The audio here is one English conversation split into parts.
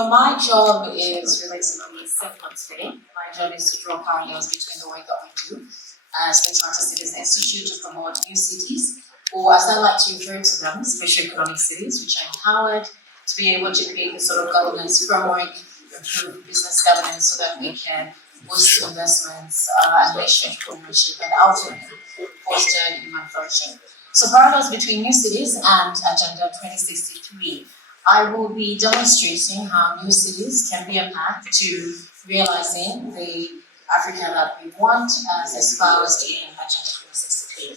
So my job is relatively simple today. My job is to draw parallels between the work that we do as the Charter Cities Institute to promote new cities, or as I like to refer to them, special economic cities, which are empowered to be able to create the sort of governance framework, improve business governance so that we can boost investments and nation entrepreneurship and ultimately foster human flourishing. So parallels between new cities and Agenda 2063. I will be demonstrating how new cities can be a path to realizing the Africa that we want as espoused in Agenda 2063.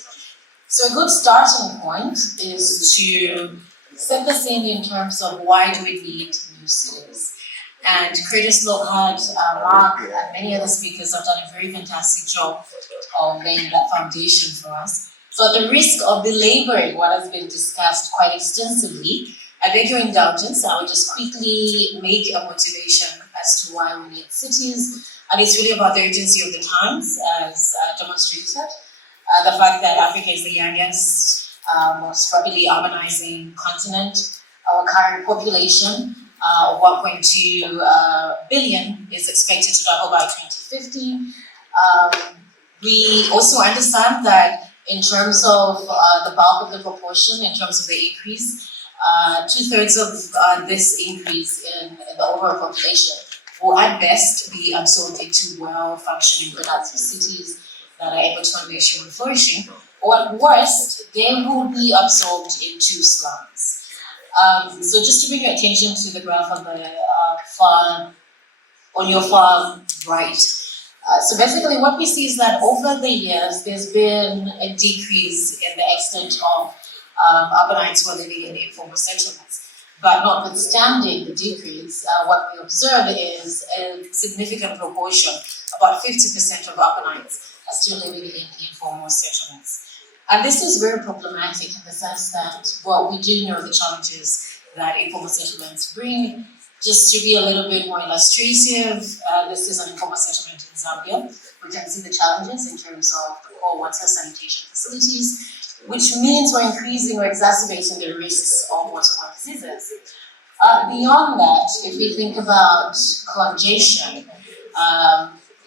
So a good starting point is to set the scene in terms of why do we need new cities. And Curtis Lockhart, Mark, and many other speakers have done a very fantastic job of laying that foundation for us. So at the risk of belaboring what has been discussed quite extensively, I beg your indulgence. I will just quickly make a motivation as to why we need cities. And it's really about the urgency of the times, as demonstrated. The fact that Africa is the youngest, most rapidly urbanizing continent. Our current population of 1.2 billion is expected to double by 2050. We also understand that in terms of the bulk of the proportion, in terms of the increase, 2/3 of this increase in the overall population will at best be absorbed into well-functioning productive cities that are able to unleash human flourishing, or at worst, they will be absorbed into slums. So just to bring your attention to the graph on the on your far right. So basically what we see is that over the years, there's been a decrease in the extent of urbanites who are living in informal settlements. But notwithstanding the decrease, what we observe is a significant proportion, about 50% of urbanites are still living in informal settlements. And this is very problematic in the sense that, well, we do know the challenges that informal settlements bring. Just to be a little bit more illustrative, this is an informal settlement in Zambia. We can see the challenges in terms of the poor water sanitation facilities, which means we're increasing or exacerbating the risks of waterborne diseases. Beyond that, if we think about congestion,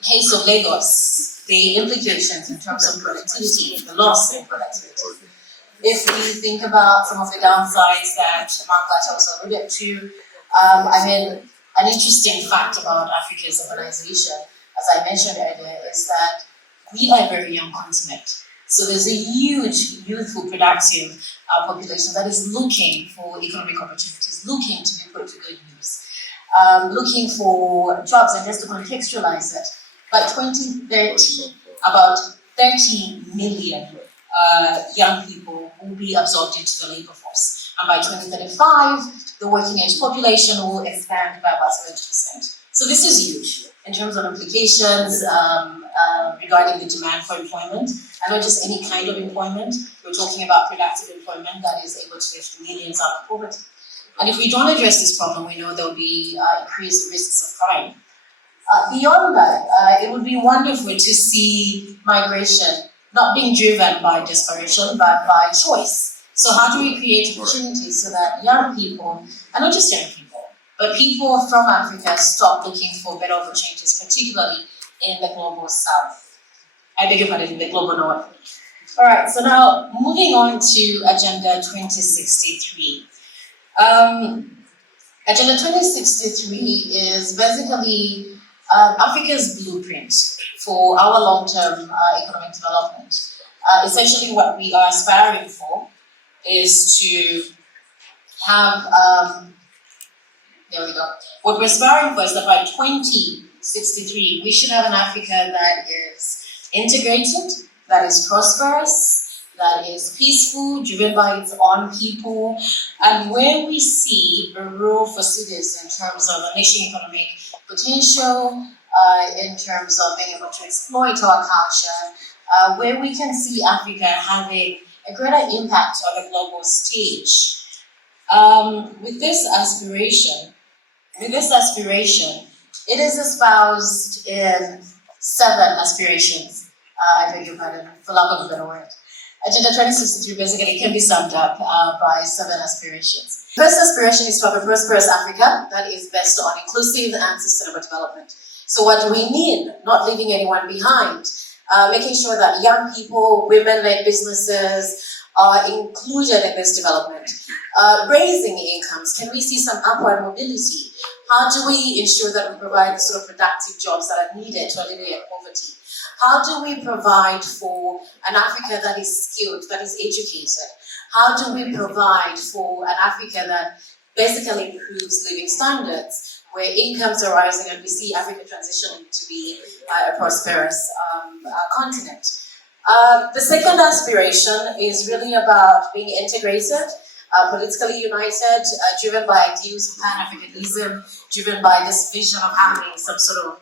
case of Lagos, the implications in terms of productivity, the loss in productivity. If we think about some of the downsides that Mark Blatter also alluded to, an interesting fact about Africa's urbanization, as I mentioned earlier, is that we are a very young continent. So there's a huge youthful productive population that is looking for economic opportunities, looking to be put to good use, looking for jobs. And just to contextualize it, by 2030, about 30 million young people will be absorbed into the labor force. And by 2035, the working age population will expand by about 70%. So this is huge in terms of implications regarding the demand for employment, and not just any kind of employment. We're talking about productive employment that is able to lift millions out of poverty. And if we don't address this problem, we know there will be increased risks of crime. Beyond that, it would be wonderful to see migration not being driven by desperation, but by choice. So how do we create opportunities so that young people, and not just young people, but people from Africa stop looking for better opportunities, particularly in the global south. I beg your pardon, in the global north. All right, so now moving on to Agenda 2063. Agenda 2063 is basically Africa's blueprint for our long-term economic development. Essentially what we are aspiring for is to have, there we go. What we're aspiring for is that by 2063, we should have an Africa that is integrated, that is prosperous, that is peaceful, driven by its own people, and where we see a role for cities in terms of unleashing economic potential, in terms of being able to exploit our culture, where we can see Africa having a greater impact on the global stage. With this aspiration, it is espoused in 7 aspirations. I beg your pardon, for lack of a better word. Agenda 2063 basically can be summed up by 7 aspirations. First aspiration is to have a prosperous Africa that is based on inclusive and sustainable development. So what do we mean? Not leaving anyone behind. Making sure that young people, women-led businesses are included in this development. Raising incomes, can we see some upward mobility? How do we ensure that we provide the sort of productive jobs that are needed to alleviate poverty? How do we provide for an Africa that is skilled, that is educated? How do we provide for an Africa that basically improves living standards, where incomes are rising and we see Africa transitioning to be a prosperous continent? The second aspiration is really about being integrated, politically united, driven by ideals of Pan-Africanism, driven by this vision of having some sort of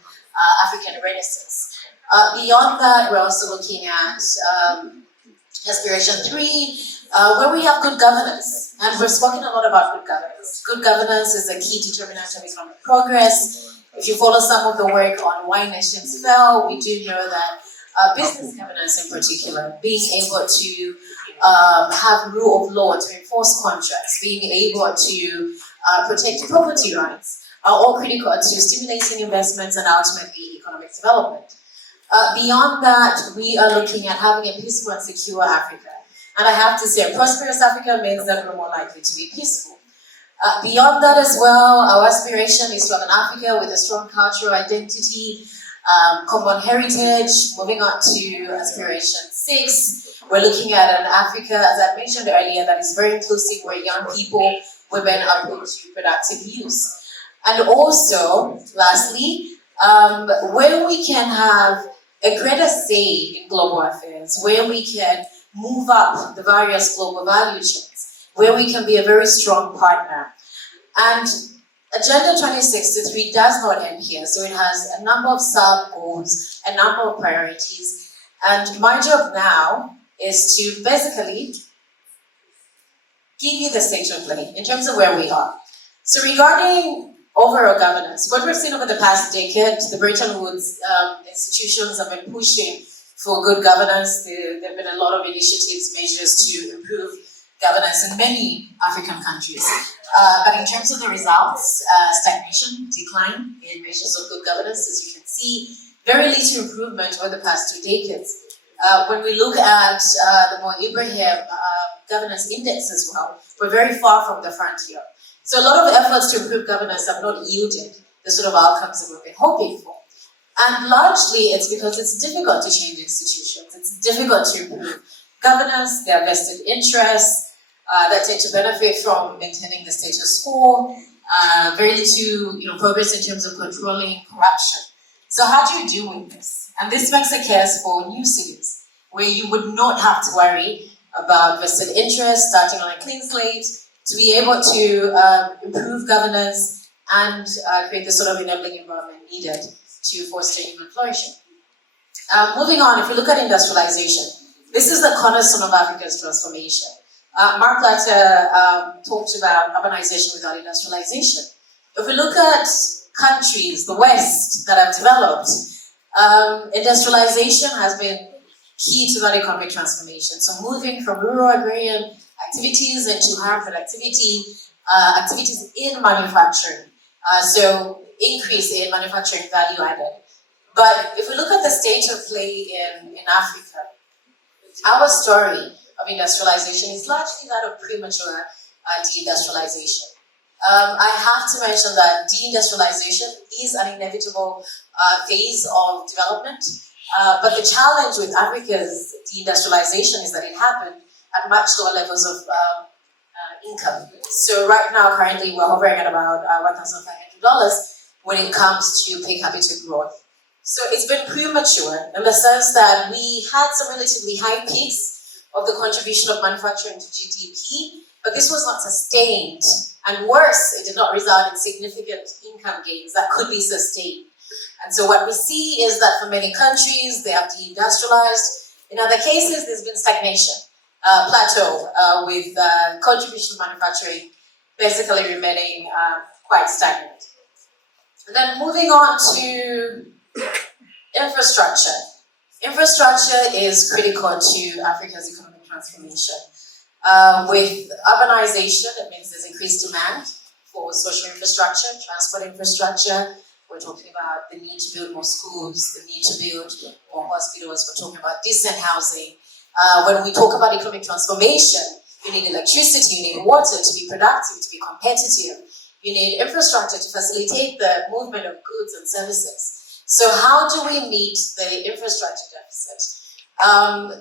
African renaissance. Beyond that, we're also looking at aspiration 3, where we have good governance. And we've spoken a lot about good governance. Good governance is a key determinant of economic progress. If you follow some of the work on why nations fell, we do know that business governance in particular, being able to have rule of law to enforce contracts, being able to protect property rights, are all critical to stimulating investments and ultimately economic development. Beyond that, we are looking at having a peaceful and secure Africa. And I have to say, a prosperous Africa means that we're more likely to be peaceful. Beyond that as well, our aspiration is to have an Africa with a strong cultural identity, common heritage. Moving on to aspiration 6, we're looking at an Africa, as I mentioned earlier, that is very inclusive, where young people, women are put to productive use. And also, lastly, where we can have a greater say in global affairs, where we can move up the various global value chains, where we can be a very strong partner. And Agenda 2063 does not end here, so it has a number of sub-goals, a number of priorities, and my job now is to basically give you the state of play in terms of where we are. So regarding overall governance, what we've seen over the past decade, the Bretton Woods institutions have been pushing for good governance. There have been a lot of initiatives, measures to improve governance in many African countries. But in terms of the results, stagnation, decline in measures of good governance, as you can see, very little improvement over the past 2 decades. When we look at the more Ibrahim governance index as well, we're very far from the frontier. So a lot of efforts to improve governance have not yielded the sort of outcomes that we've been hoping for. And largely it's because it's difficult to change institutions. It's difficult to improve governance. There are vested interests that tend to benefit from maintaining the status quo. Very little progress in terms of controlling corruption. So how do you deal with this? And this makes a case for new cities, where you would not have to worry about vested interests, starting on a clean slate, to be able to improve governance and create the sort of enabling environment needed to foster human flourishing. Moving on, if you look at industrialization, this is the cornerstone of Africa's transformation. Mark Latter talked about urbanization without industrialization. If we look at countries, the West, that have developed, industrialization has been key to that economic transformation. So moving from rural agrarian activities into higher productivity, activities in manufacturing. So increase in manufacturing value added. But if we look at the state of play in Africa, our story of industrialization is largely that of premature deindustrialization. I have to mention that deindustrialization is an inevitable phase of development, but the challenge with Africa's deindustrialization is that it happened at much lower levels of income. So right now, currently, we're hovering at about $1,500 when it comes to per capita growth. So it's been premature in the sense that we had some relatively high peaks of the contribution of manufacturing to GDP, but this was not sustained. And worse, it did not result in significant income gains that could be sustained. And so what we see is that for many countries, they have deindustrialized. In other cases, there's been stagnation, plateau, with contribution manufacturing basically remaining quite stagnant. And then moving on to infrastructure. Infrastructure is critical to Africa's economic economic transformation. With urbanization, it means there's increased demand for social infrastructure, transport infrastructure. We're talking about the need to build more schools, the need to build more hospitals. We're talking about decent housing. When we talk about economic transformation, you need electricity, you need water to be productive, to be competitive. You need infrastructure to facilitate the movement of goods and services. So how do we meet the infrastructure deficit?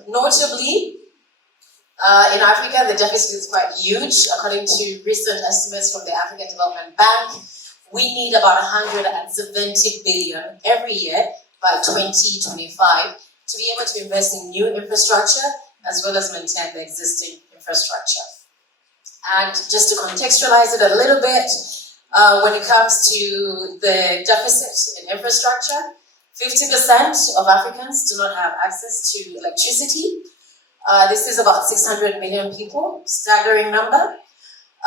Notably, in Africa, the deficit is quite huge. According to recent estimates from the African Development Bank, we need about 170 billion every year by 2025 to be able to invest in new infrastructure as well as maintain the existing infrastructure. And just to contextualize it a little bit, when it comes to the deficit in infrastructure, 50% of Africans do not have access to electricity. This is about 600 million people, staggering number.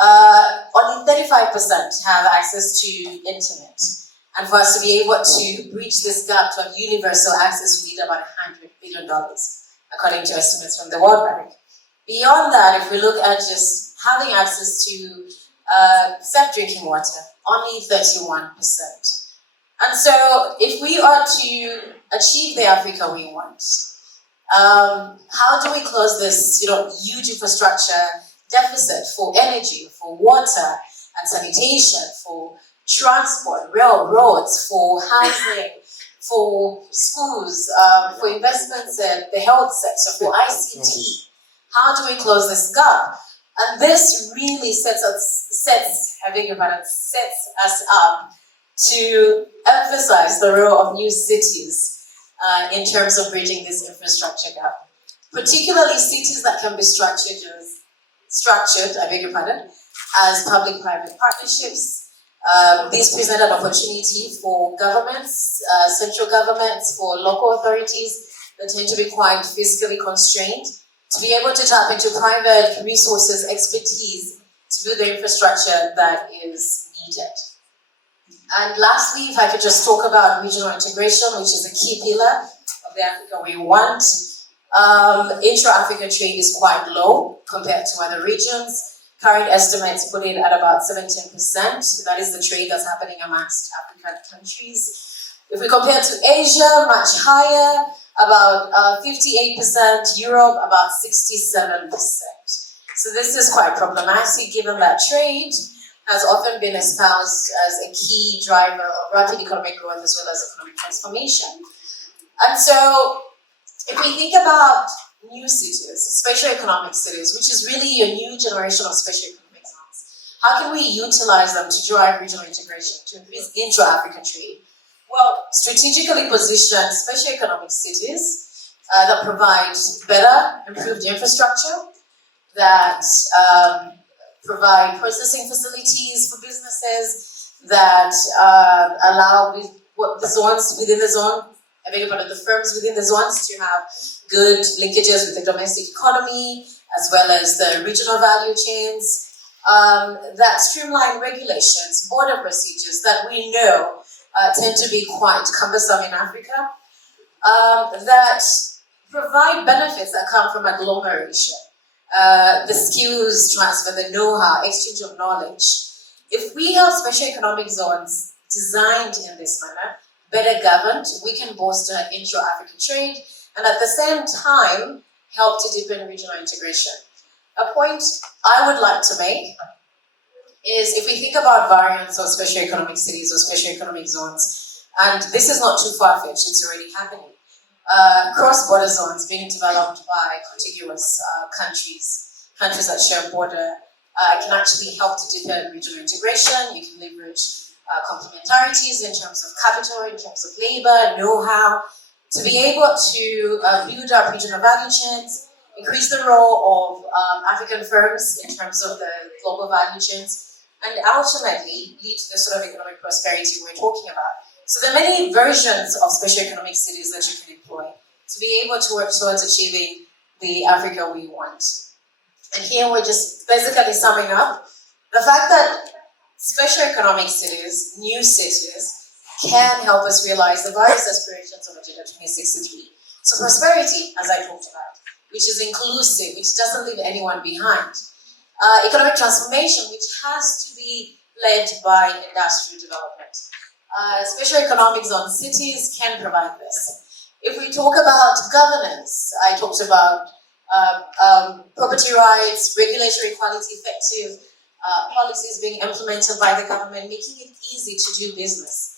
Only 35% have access to internet. And for us to be able to bridge this gap to have universal access, we need about $100 billion, according to estimates from the World Bank. Beyond that, if we look at just having access to safe drinking water, only 31%. And so, if we are to achieve the Africa we want, how do we close this, huge infrastructure deficit for energy, for water and sanitation, for transport, railroads, for housing, for schools, for investments in the health sector, for ICT? How do we close this gap? And this really sets us up to emphasize the role of new cities in terms of bridging this infrastructure gap. Particularly cities that can be structured, as public-private partnerships. These present an opportunity for governments, central governments, for local authorities that tend to be quite fiscally constrained, to be able to tap into private resources, expertise, to build the infrastructure that is needed. And lastly, if I could just talk about regional integration, which is a key pillar of the Africa we want. Intra-African trade is quite low compared to other regions. Current estimates put it at about 17%. That is the trade that's happening amongst African countries. If we compare to Asia, much higher, about 58%, Europe about 67%. So this is quite problematic given that trade has often been espoused as a key driver of rapid economic growth as well as economic transformation. And so, if we think about new cities, special economic cities, which is really a new generation of special economic zones, how can we utilize them to drive regional integration, to increase intra-African trade? Well, strategically position special economic cities that provide better, improved infrastructure, that provide processing facilities for businesses, that allow the zones within the zone, the firms within the zones to have good linkages with the domestic economy, as well as the regional value chains, that streamline regulations, border procedures that we know tend to be quite cumbersome in Africa, that provide benefits that come from agglomeration, the skills transfer, the know-how, exchange of knowledge. If we have special economic zones designed in this manner, better governed, we can bolster intra-African trade and at the same time help to deepen regional integration. A point I would like to make is if we think about variants of special economic cities or special economic zones, and this is not too far-fetched, it's already happening. Cross-border zones being developed by contiguous countries that share border can actually help to deepen regional integration. You can leverage complementarities in terms of capital, in terms of labor, know-how, to be able to build up regional value chains, increase the role of African firms in terms of the global value chains, and ultimately lead to the sort of economic prosperity we're talking about. So there are many versions of special economic cities that you can employ to be able to work towards achieving the Africa we want. And here we're just basically summing up the fact that special economic cities, new cities, can help us realize the various aspirations of Agenda 2063. So prosperity, as I talked about, which is inclusive, which doesn't leave anyone behind. Economic transformation, which has to be led by industrial development. Special economic zone cities can provide this. If we talk about governance, I talked about property rights, regulatory equality, effective policies being implemented by the government, making it easy to do business.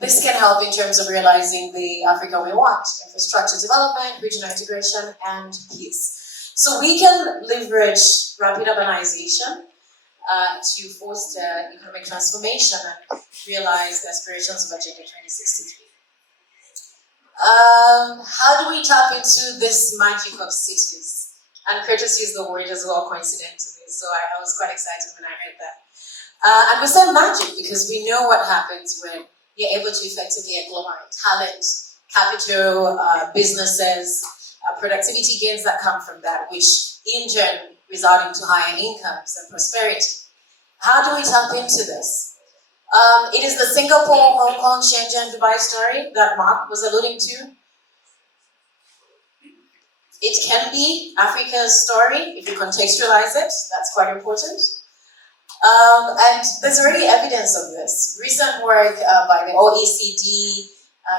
This can help in terms of realizing the Africa we want: infrastructure development, regional integration, and peace. So we can leverage rapid urbanization to foster economic transformation and realize the aspirations of Agenda 2063. How do we tap into this magic of cities? And Curtis used the word as well, coincidentally, so I was quite excited when I heard that. And we said magic because we know what happens when you're able to effectively agglomerate talent, capital, businesses, productivity gains that come from that, which in turn result into higher incomes and prosperity. How do we tap into this? It is the Singapore, Hong Kong, Shenzhen, Dubai story that Mark was alluding to. It can be Africa's story if you contextualize it. That's quite important. And there's already evidence of this. Recent work by the OECD,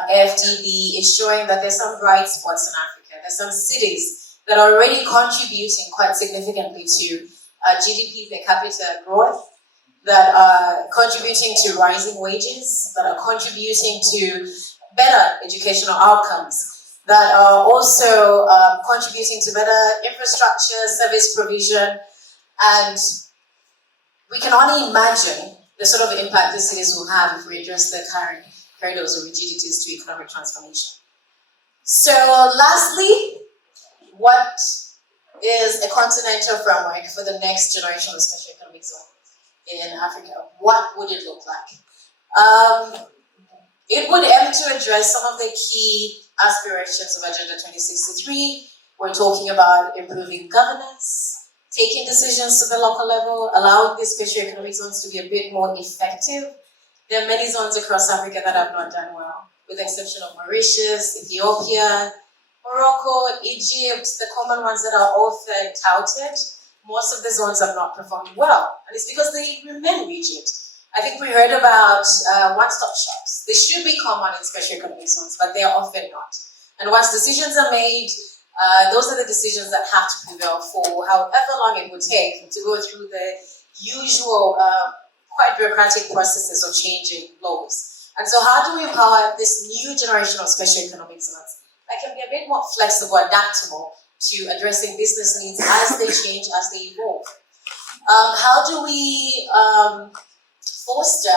FDB is showing that there's some bright spots in Africa. There's some cities that are already contributing quite significantly to GDP per capita growth, that are contributing to rising wages, that are contributing to better educational outcomes, that are also contributing to better infrastructure, service provision, and we can only imagine the sort of impact the cities will have if we address the current hurdles or rigidities to economic transformation. So lastly, what is a continental framework for the next generation of special economic zone in Africa? What would it look like? It would aim to address some of the key aspirations of Agenda 2063. We're talking about improving governance, taking decisions to the local level, allowing these special economic zones to be a bit more effective. There are many zones across Africa that have not done well, with the exception of Mauritius, Ethiopia, Morocco, Egypt, the common ones that are often touted. Most of the zones have not performed well, and it's because they remain rigid. I think we heard about one-stop shops. They should be common in special economic zones, but they are often not. And once decisions are made, those are the decisions that have to prevail for however long it would take to go through the usual, quite bureaucratic processes of changing laws. And so how do we empower this new generation of special economic zones that can be a bit more flexible, adaptable to addressing business needs as they change, as they evolve? How do we foster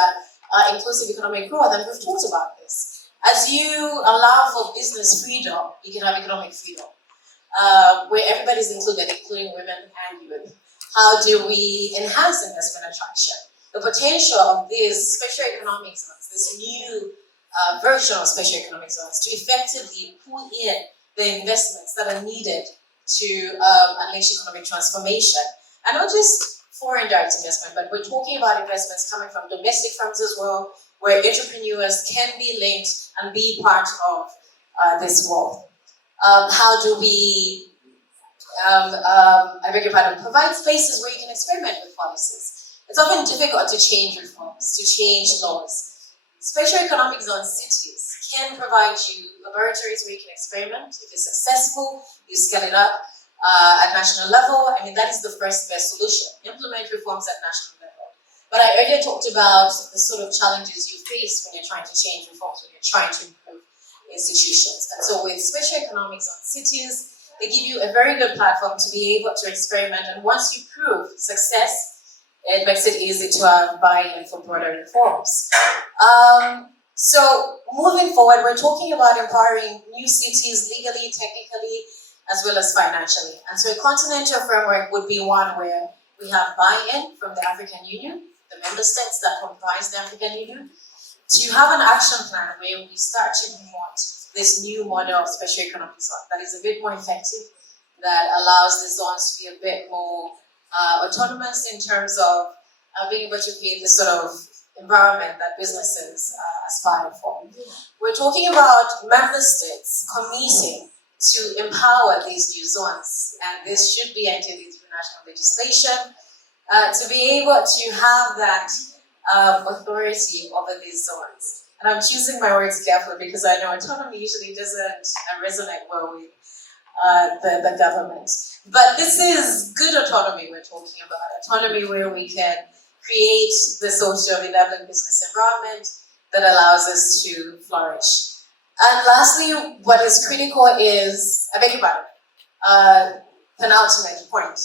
inclusive economic growth? And we've talked about this. As you allow for business freedom, you can have economic freedom, where everybody's included, including women and youth. How do we enhance investment attraction? The potential of these special economic zones, this new version of special economic zones, to effectively pull in the investments that are needed to unleash economic transformation. And not just foreign direct investment, but we're talking about investments coming from domestic firms as well, where entrepreneurs can be linked and be part of this world. How do we, I beg your pardon, provide spaces where you can experiment with policies? It's often difficult to change reforms, to change laws. Special economic zone cities can provide you laboratories where you can experiment. If it's successful, you scale it up at national level. I mean, that is the first best solution. Implement reforms at national level. But I earlier talked about the sort of challenges you face when you're trying to change reforms, when you're trying to improve institutions. And so with special economic zone cities, they give you a very good platform to be able to experiment. And once you prove success, it makes it easy to have buy-in for broader reforms. So moving forward, we're talking about empowering new cities legally, technically, as well as financially. And so a continental framework would be one where we have buy-in from the African Union, the member states that comprise the African Union, to have an action plan where we start to promote this new model of special economic zone that is a bit more effective, that allows the zones to be a bit more autonomous in terms of being able to create the sort of environment that businesses aspire for. We're talking about member states committing to empower these new zones, and this should be entered into national legislation, to be able to have that authority over these zones. And I'm choosing my words carefully because I know autonomy usually doesn't resonate well with the government. But this is good autonomy we're talking about, autonomy where we can create the socio-enabling business environment that allows us to flourish. And lastly, what is critical is, I beg your pardon, penultimate point.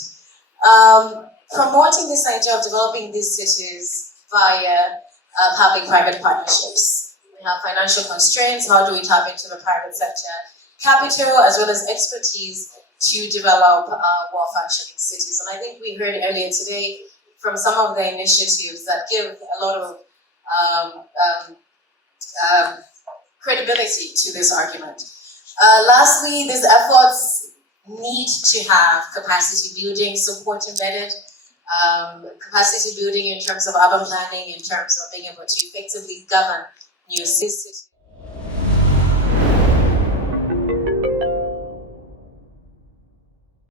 Promoting this idea of developing these cities via public-private partnerships. We have financial constraints. How do we tap into the private sector capital as well as expertise to develop well-functioning cities? And I think we heard earlier today from some of the initiatives that give a lot of credibility to this argument. Lastly, these efforts need to have capacity building support embedded, capacity building in terms of urban planning, in terms of being able to effectively govern new cities.